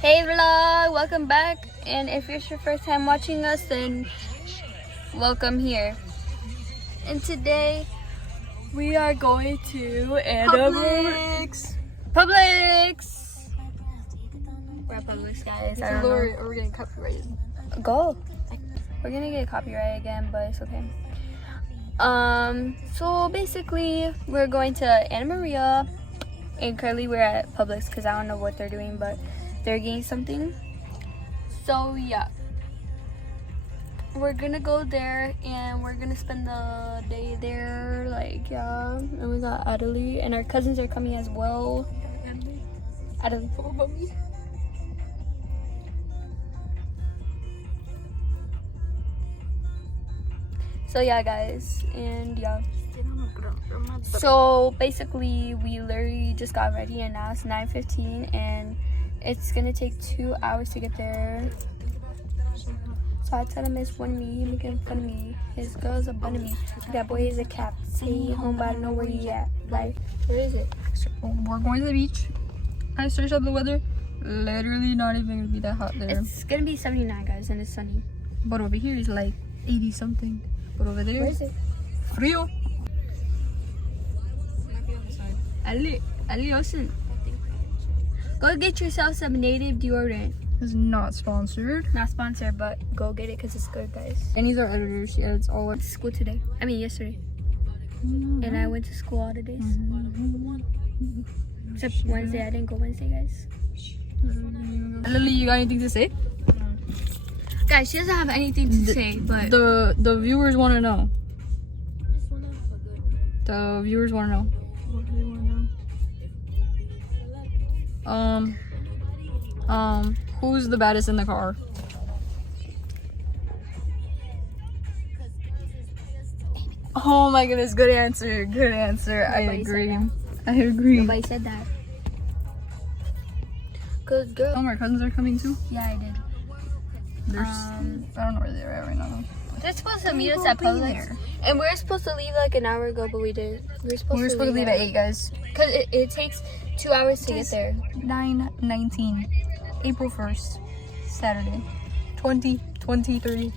Hey vlog, welcome back, and if it's your first time watching us, then welcome here. And today we are going to Publix. We're at Publix, guys. I don't know. Or we're getting copyrighted. Go. We're gonna get copyright again, but it's okay. So basically we're going to Anna Maria, and currently we're at Publix because I don't know what they're doing, but they're getting something. So yeah, we're gonna go there and we're gonna spend the day there. Like, yeah, and we got Adelie and our cousins are coming as well. Adelie. So yeah, guys, and yeah. So basically, we literally just got ready, and now it's 9:15, and it's gonna take 2 hours to get there. So I tell him it's one of me, he making fun of me. His girl's a bun of me. That boy is a cap. Say he home, but I don't know where he at. Like, where is it? We're going to the beach. I searched up the weather. Literally not even gonna be that hot there. It's gonna be 79, guys, and it's sunny. But over here is like 80 something. But over there, Where is it? frio. Ali, listen. Go get yourself some native deodorant. It's not sponsored. Not sponsored, but go get it because it's good, guys. And these are editors. Yeah, it's all. I went to school today. I mean, yesterday. And I went to school all the days. Except Wednesday. I didn't go Wednesday, guys. Lily, you got anything to say? Guys, she doesn't have anything to say, but The viewers want to know. The viewers want to know. what do they want to know? Who's the baddest in the car? Oh my goodness, good answer. Good answer. I agree. I agree. Nobody said that. Cause girl. Oh, my cousins are coming too. Yeah, I did. They're I don't know where they're at right now. They're supposed to meet us at Publix, and we were supposed to leave like an hour ago, but we didn't. We were supposed to leave at 8, guys. Cause it takes 2 hours to get there. 9/19, April 1st, Saturday, 2023.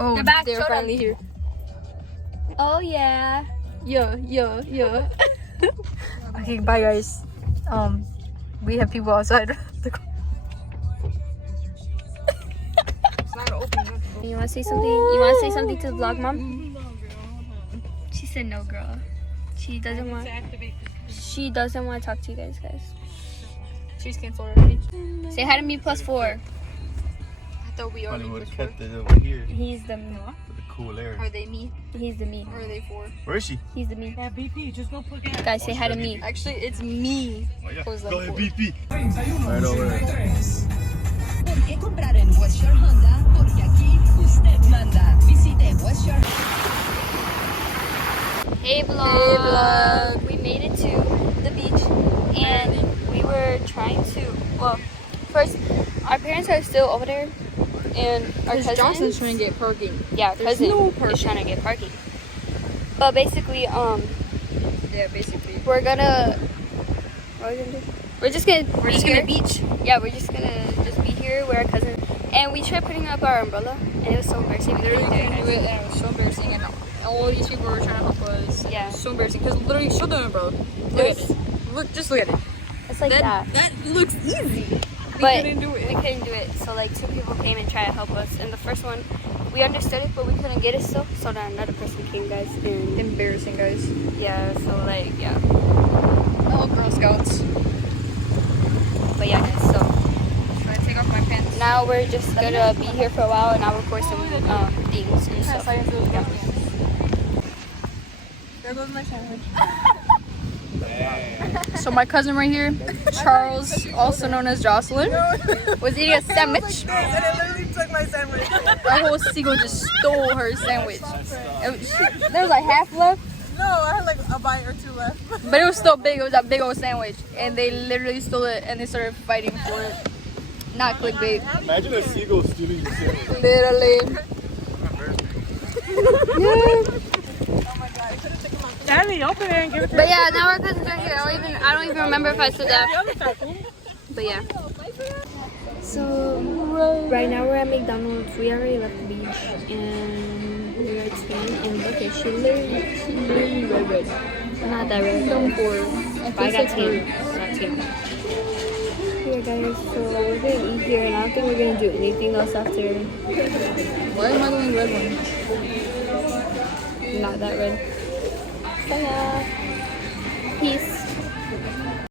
Oh, they're back. they're Show finally them. here. Oh yeah. Yeah. Okay, bye guys. We have people outside the car. You want to say something? You want to say something to the vlog, mom? She said no, girl. She doesn't want. She doesn't want to talk to you guys. She's canceled already. Say hi to me +4. I thought we already would were have four. kept it over here He's the for the cool air. Are they me? He's the me. Or are they 4? Where is she? He's the me. Yeah, BP, just go put gas. Guys, say hi to me. Actually, it's me. Oh, yeah. Who's Go them ahead, 4? BP. Right over there. ¿Por qué comprar en West Shore Honda? Porque aquí usted manda. Visite West Shore. Hey vlog. We made it to the beach, and we were trying to. Well, first, our parents are still over there, and our cousin. Johnson's trying to get parking. Yeah, There's cousin no is parking. trying to get parking. But basically, Yeah, basically. we're gonna. What are we gonna do? We're just gonna. We're just gonna beach. Yeah, we're just gonna be here with our cousin, and we tried putting up our umbrella, and it was so embarrassing. We Literally literally couldn't do it, and it was so embarrassing. And all these people were trying to help us. Yeah. It was so embarrassing because literally, show the umbrella. Look at it. Just look at it. It's like that. That looks easy. But couldn't do it. we couldn't do it. So like 2 people came and tried to help us, and the first one, we understood it, but we couldn't get it still. So then another person came, guys, and Embarrassing, guys. yeah. So like yeah. Oh, Girl Scouts. But yeah, guys. So Should I take off my pants? now we're just gonna be here for a while, and I'll record some things and stuff. Yeah. There goes my sandwich. So my cousin right here, Charles, also known as Jocelyn, was eating a sandwich. And it literally took my sandwich. Our whole Seagull just stole her sandwich. There was like half left, No, I had like a bite or 2 left. but it was still big. It was a big old sandwich, and they literally stole it and they started fighting for it. Not clickbait. Imagine a seagull stealing your sandwich. Literally. Daddy, open it and give it to But yeah, now our cousins are here. I don't even remember if I said that. But yeah. So right now we're at McDonald's. We already left the beach and we're at Spain. And look at she literally red. Not that red. Don't pour. But I got tan. Not tan. Here guys, so we're gonna eat here and I don't think we're gonna do anything else after. Why am I doing red one? Not that red. So yeah. Peace.